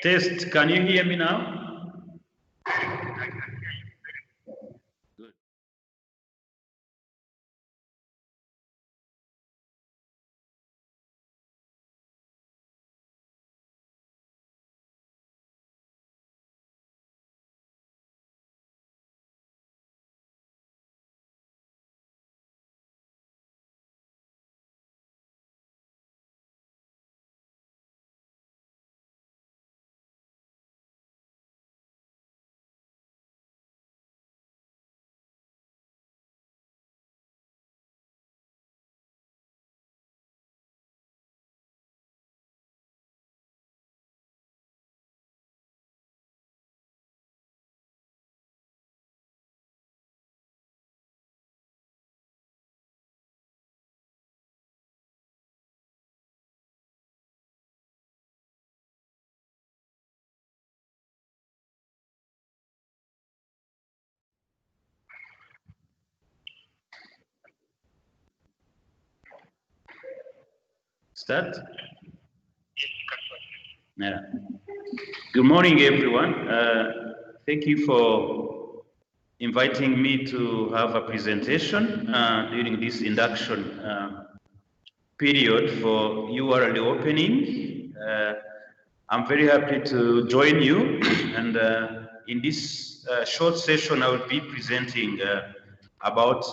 Test, can you hear me now? Good. Start? Yeah. Good morning, everyone. Thank you for inviting me to have a presentation during this induction period for URL opening. I'm very happy to join you, and in this short session, I will be presenting about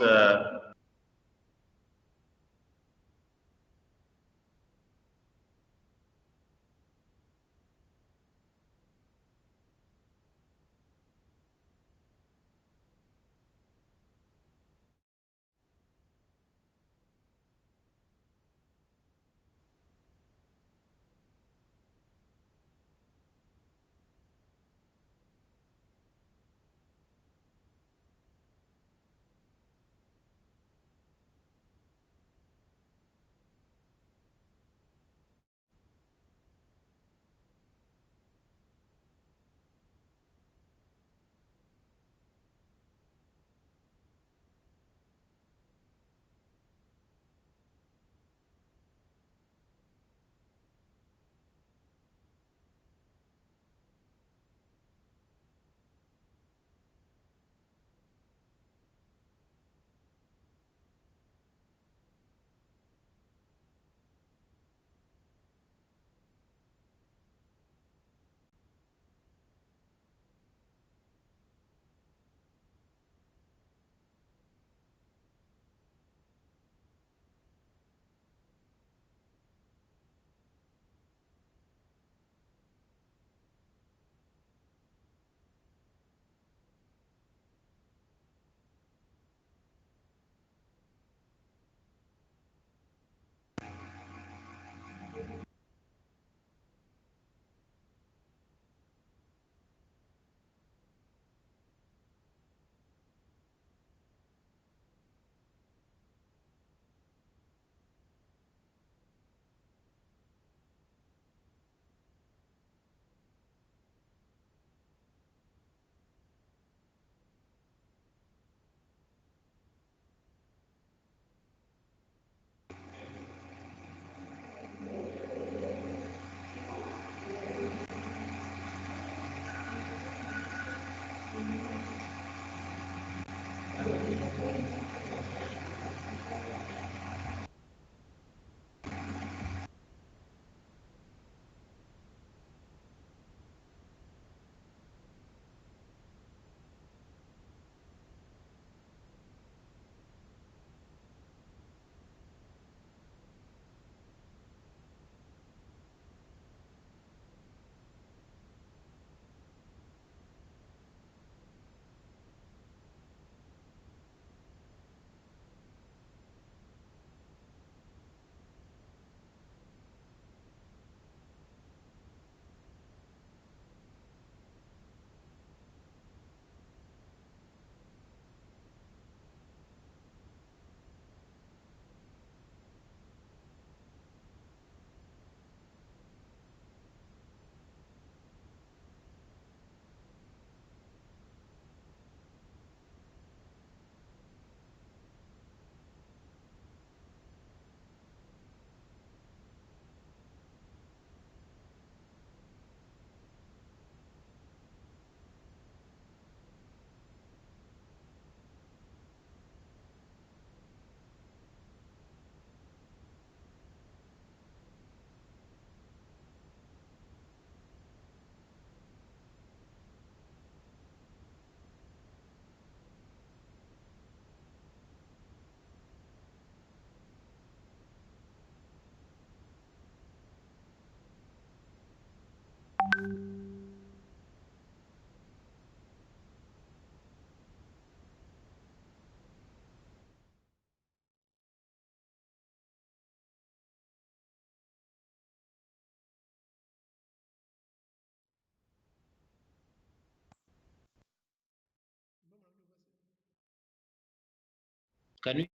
Can we?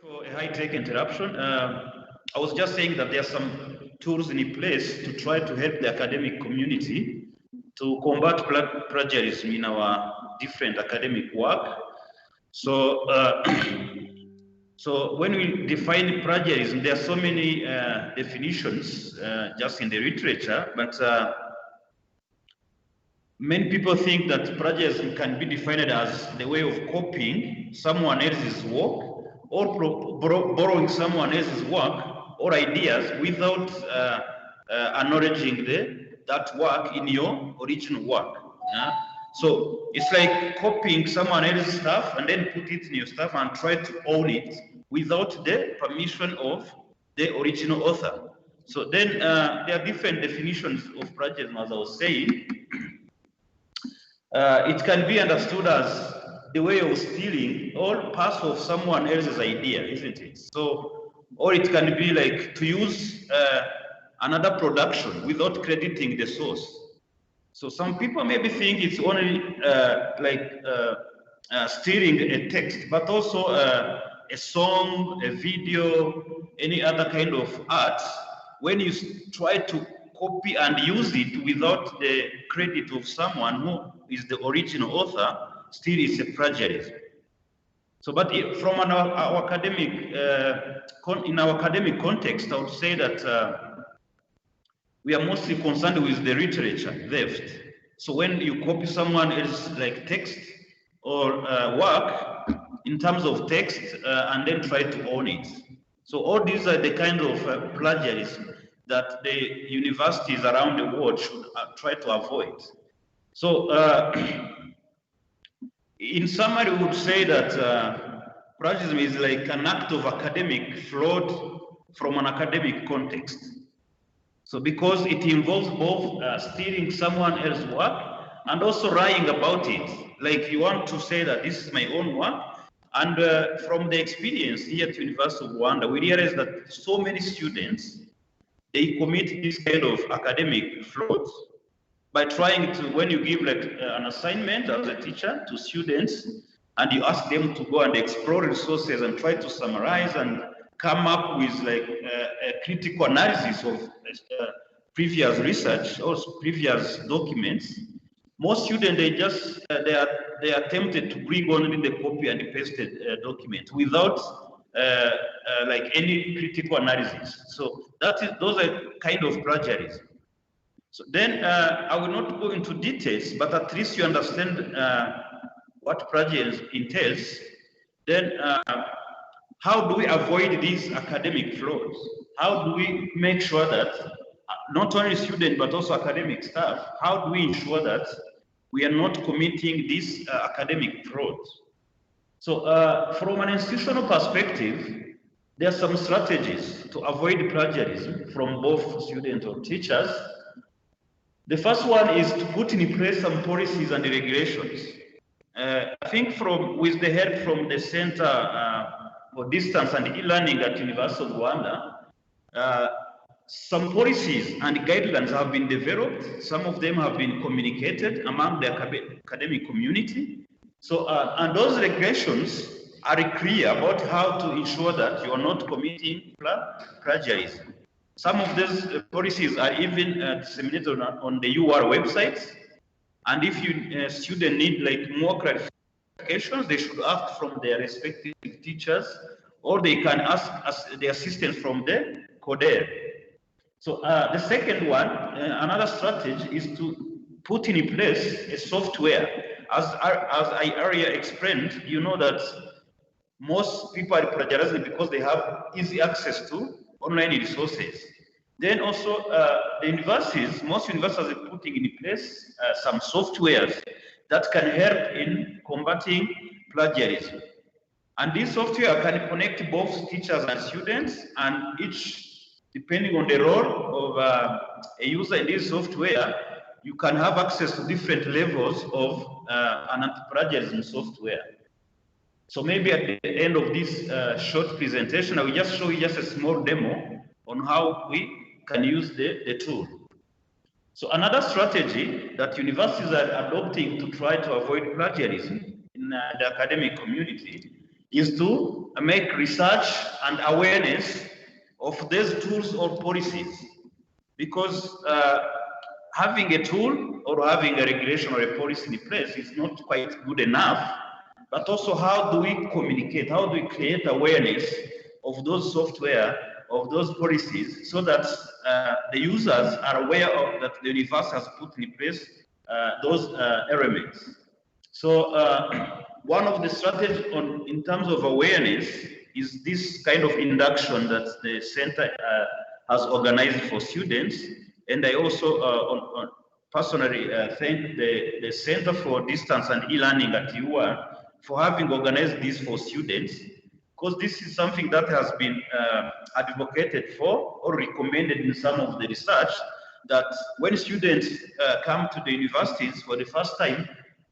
For a high-tech interruption, I was just saying that there are some tools in place to try to help the academic community to combat plagiarism in our different academic work. So, so when we define plagiarism, there are so many definitions just in the literature, but many people think that plagiarism can be defined as the way of copying someone else's work or borrowing someone else's work or ideas without acknowledging that work in your original work. Yeah? So it's like copying someone else's stuff and then put it in your stuff and try to own it without the permission of the original author. So then there are different definitions of plagiarism, as I was saying. It can be understood as the way of stealing all parts of someone else's idea, isn't it? So, or it can be like to use another production without crediting the source. So some people maybe think it's only stealing a text, but also a song, a video, any other kind of art. When you try to copy and use it without the credit of someone who is the original author, still is a plagiarism. So, but from our academic, in our academic context, I would say that we are mostly concerned with the literature theft. So when you copy someone else's like text or work in terms of text and then try to own it. So all these are the kind of plagiarism that the universities around the world should try to avoid. So in summary, we would say that plagiarism is like an act of academic fraud from an academic context. So because it involves both stealing someone else's work and also lying about it. Like you want to say that this is my own work. And from the experience here at University of Rwanda, we realize that so many students, they commit this kind of academic fraud by trying to, when you give like an assignment as a teacher to students, and you ask them to go and explore resources and try to summarize and come up with like a critical analysis of previous research or previous documents. Most students, they just they are tempted to bring only the copy and pasted document without like any critical analysis. So those are kind of plagiarism. So then I will not go into details, but at least you understand what plagiarism entails. Then how do we avoid these academic flaws? How do we make sure that not only students, but also academic staff, how do we ensure that we are not committing these academic frauds? So from an institutional perspective, there are some strategies to avoid plagiarism from both students or teachers. The first one is to put in place some policies and regulations. I think with the help from the Center for Distance and E-Learning at University of Rwanda, some policies and guidelines have been developed. Some of them have been communicated among the academic community. So, and those regulations are clear about how to ensure that you are not committing plagiarism. Some of these policies are even disseminated on the UR websites. And if you students need like more clarifications, they should ask from their respective teachers, or they can ask the assistance from the coder. So the second one, another strategy is to put in place a software. As I earlier explained, you know that most people are plagiarizing because they have easy access to online resources. Then also the universities, most universities are putting in place some softwares that can help in combating plagiarism. And this software can connect both teachers and students, and each, depending on the role of a user in this software, you can have access to different levels of an anti-plagiarism software. So maybe at the end of this short presentation, I will just show you just a small demo on how we can use the tool. So another strategy that universities are adopting to try to avoid plagiarism in the academic community is to make research and awareness of these tools or policies. Because having a tool or having a regulation or a policy in place is not quite good enough, but also how do we communicate, how do we create awareness of those software, of those policies, so that the users are aware of that the university has put in place those elements. So one of the strategies in terms of awareness is this kind of induction that the center has organized for students. And I also personally thank the Center for Distance and E-Learning at UR for having organized this for students, because this is something that has been advocated for or recommended in some of the research, that when students come to the universities for the first time,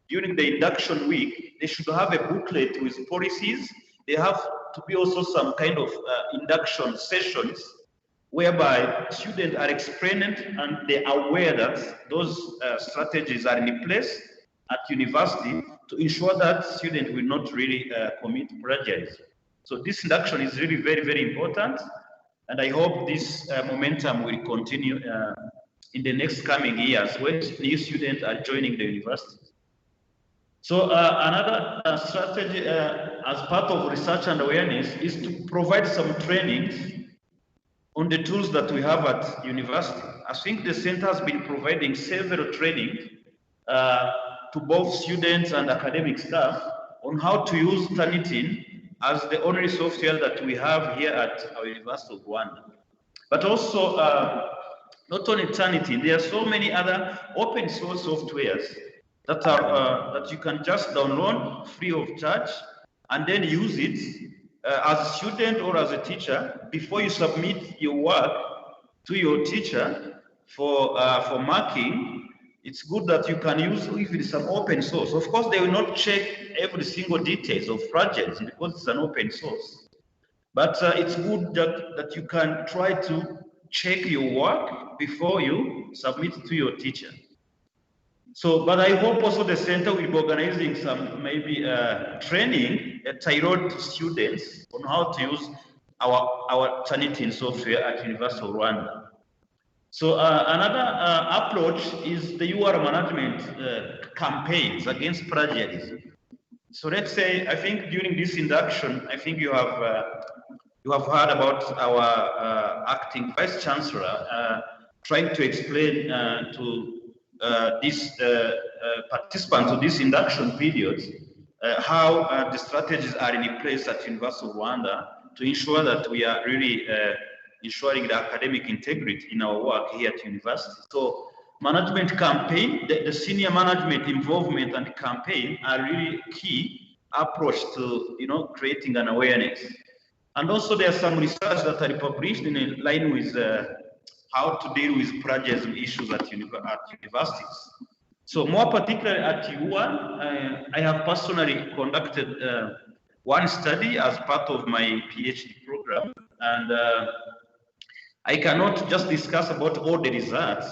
during the induction week, they should have a booklet with policies. They have to be also some kind of induction sessions whereby students are explained and they are aware that those strategies are in place at university to ensure that students will not really commit plagiarism. So this induction is really very, very important. And I hope this momentum will continue in the next coming years when new students are joining the university. So another strategy as part of research and awareness is to provide some trainings on the tools that we have at university. I think the center has been providing several trainings to both students and academic staff on how to use Turnitin as the only software that we have here at our University of Rwanda. But also, not only Turnitin, there are so many other open source softwares that are that you can just download free of charge and then use it as a student or as a teacher before you submit your work to your teacher for marking. It's good that you can use even some open source. Of course, they will not check every single details of projects because it's an open source. But it's good that you can try to check your work before you submit it to your teacher. So, but I hope also the center will be organizing some maybe training tailored to students on how to use our Turnitin software at University of Rwanda. So another approach is the UR management campaigns against plagiarism. So let's say, I think during this induction, I think you have heard about our acting vice chancellor trying to explain to this participants of this induction period how the strategies are in place at University of Rwanda to ensure that we are really ensuring the academic integrity in our work here at university. So management campaign, the senior management involvement and campaign are really key approach to creating an awareness. And also there are some research that are published in line with how to deal with plagiarism issues at universities. So more particularly at UON, I have personally conducted one study as part of my PhD program, and I cannot just discuss about all the results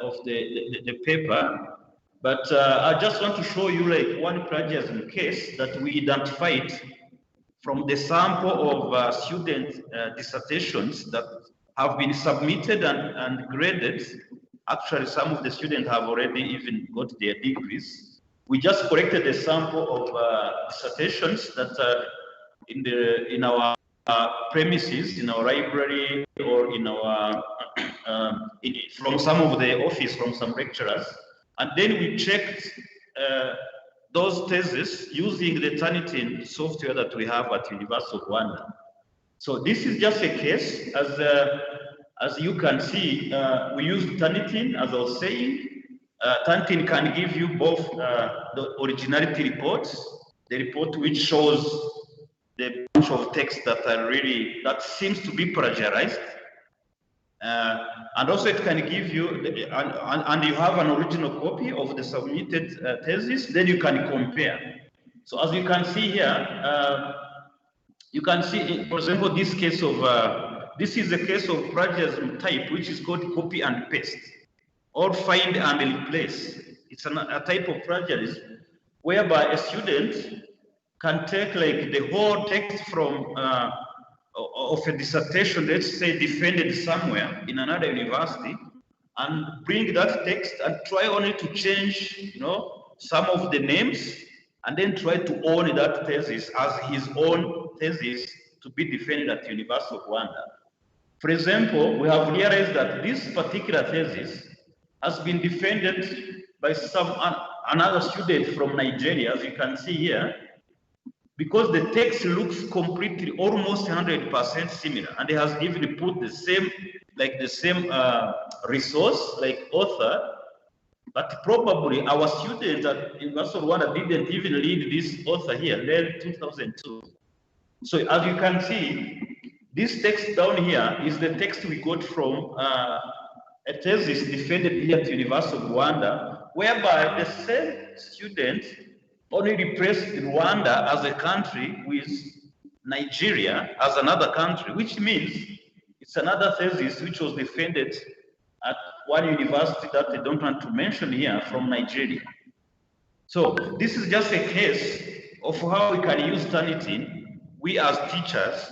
of the paper, but I just want to show you like one plagiarism case that we identified from the sample of student dissertations that have been submitted and graded. Actually, some of the students have already even got their degrees. We just collected a sample of dissertations that are in our premises, in our library, or in our from some of the office, from some lecturers, and then we checked those theses using the Turnitin software that we have at University of Rwanda. So this is just a case, as you can see, we use Turnitin, as I was saying. Turnitin can give you both the originality reports, the report which shows the bunch of text that are really, that seems to be plagiarized. And also it can give you, and you have an original copy of the submitted thesis, then you can compare. So as you can see here, you can see, for example, this case of, this is a case of plagiarism type, which is called copy and paste, or find and replace. It's a type of plagiarism whereby a student can take like the whole text from of a dissertation, let's say defended somewhere in another university, and bring that text and try only to change, you know, some of the names, and then try to own that thesis as his own thesis to be defended at the University of Rwanda. For example, we have realized that this particular thesis has been defended by another student from Nigeria, as you can see here, because the text looks completely, almost 100% similar, and it has even put the same, like the same resource, like author, but probably our students at University of Rwanda didn't even read this author here, read 2002. So as you can see, this text down here is the text we got from a thesis defended here at the University of Rwanda, whereby the same student only replaced Rwanda as a country with Nigeria as another country, which means it's another thesis which was defended at one university that I don't want to mention here from Nigeria. So this is just a case of how we can use Turnitin, we as teachers,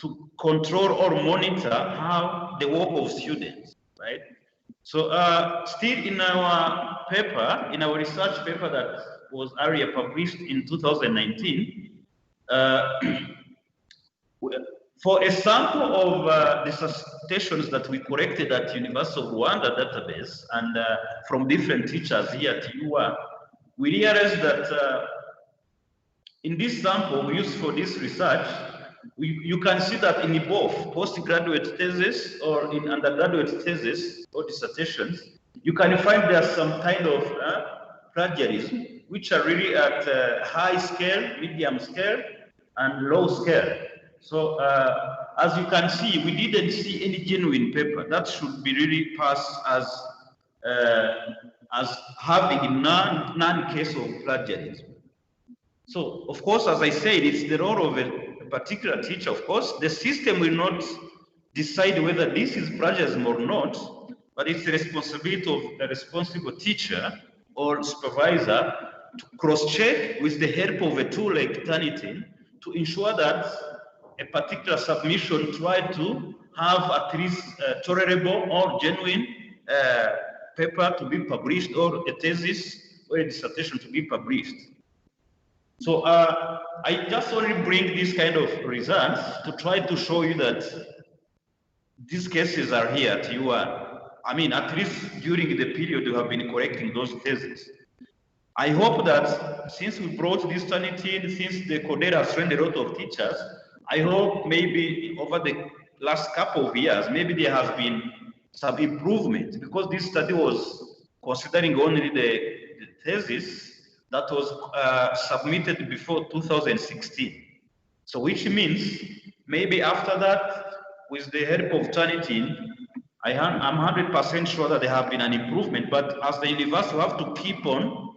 to control or monitor how the work of students, right? So still in our paper, in our research paper that was earlier published in 2019, for a sample of dissertations that we collected at University of Rwanda database and from different teachers here at UR, we realized that in this sample we used for this research, you can see that in both postgraduate thesis or in undergraduate thesis or dissertations, you can find there's some kind of plagiarism, which are really at high scale, medium scale, and low scale. So as you can see, we didn't see any genuine paper. That should be really passed as having non-case of plagiarism. So of course, as I said, it's the role of a particular teacher. Of course, the system will not decide whether this is plagiarism or not, but it's the responsibility of a responsible teacher or supervisor to cross-check with the help of a tool like Turnitin to ensure that a particular submission try to have at least tolerable or genuine paper to be published, or a thesis or a dissertation to be published. So I just only bring this kind of results to try to show you that these cases are here at UR. I mean, at least during the period you have been correcting those theses. I hope that since we brought this Turnitin, since the Codera has trained a lot of teachers, I hope maybe over the last couple of years, maybe there has been some improvement, because this study was considering only the thesis that was submitted before 2016. So which means Maybe after that, with the help of Turnitin, I'm 100% sure that there have been an improvement, but as the university, we have to keep on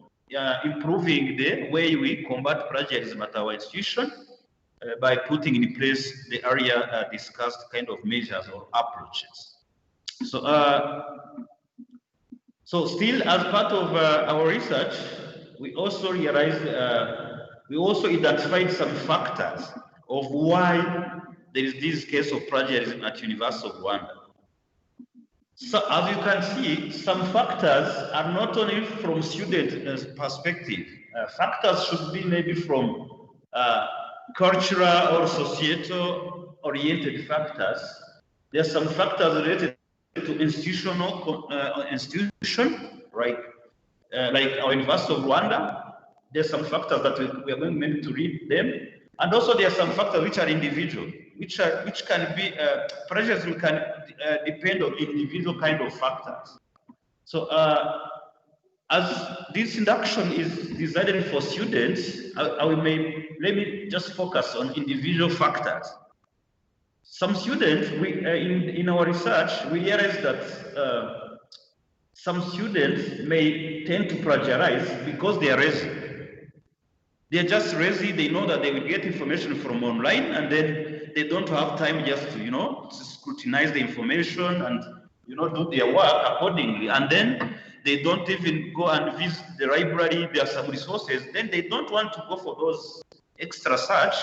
improving the way we combat plagiarism at our institution by putting in place the area discussed kind of measures or approaches. So still as part of our research, we also realized, we also identified some factors of why there is this case of plagiarism at University of Rwanda. So as you can see, some factors are not only from student perspective. Factors should be maybe from cultural or societal oriented factors. There are some factors related to institutional institution, right? Like our University of Rwanda. There's some factors that we are going maybe to read them, and also there are some factors which are individual, which can be plagiarism can depend on individual kind of factors. So as this induction is designed for students, let me just focus on individual factors. Some students, in our research, we realized that some students may tend to plagiarize because they are lazy. They're just lazy. They know that they will get information from online, and then they don't have time just to, to scrutinize the information and, do their work accordingly. And then they don't even go and visit the library. There are some resources. Then they don't want to go for those extra search.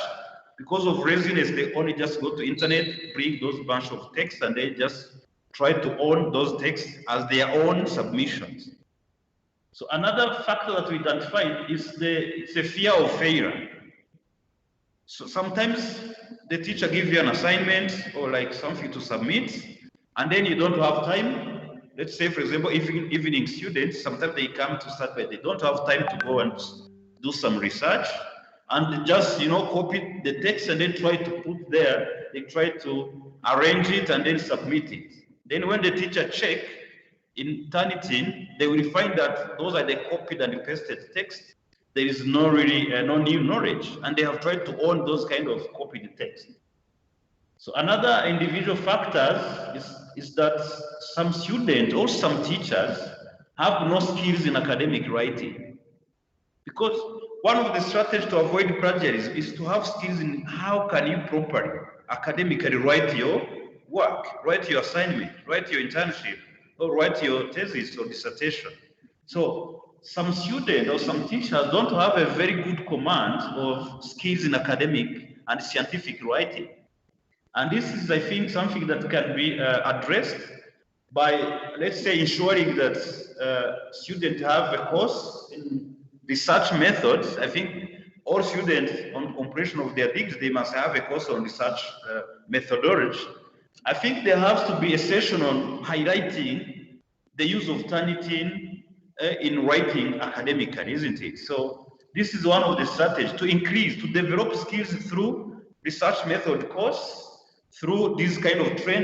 Because of laziness, they only just go to internet, bring those bunch of texts, and they just try to own those texts as their own submissions. So another factor that we identified is it's a fear of failure. So sometimes the teacher gives you an assignment or like something to submit, and then you don't have time. Let's say, for example, evening students, sometimes they come to start, but they don't have time to go and do some research. And just, copy the text and then try to put there, they try to arrange it and then submit it. Then when the teacher check in Turnitin, they will find that those are the copied and pasted text. There is no new knowledge, and they have tried to own those kind of copied text. So another individual factors is that some students or some teachers have no skills in academic writing. Because one of the strategies to avoid plagiarism is to have skills in how can you properly academically write your work, write your assignment, write your internship, or write your thesis or dissertation. So some students or some teachers don't have a very good command of skills in academic and scientific writing. And this is, I think, something that can be addressed by, let's say, ensuring that students have a course in research methods. I think all students on completion of their degrees, they must have a course on research methodology. I think there has to be a session on highlighting the use of Turnitin in writing academically, isn't it? So this is one of the strategies to develop skills through research method course, through this kind of training.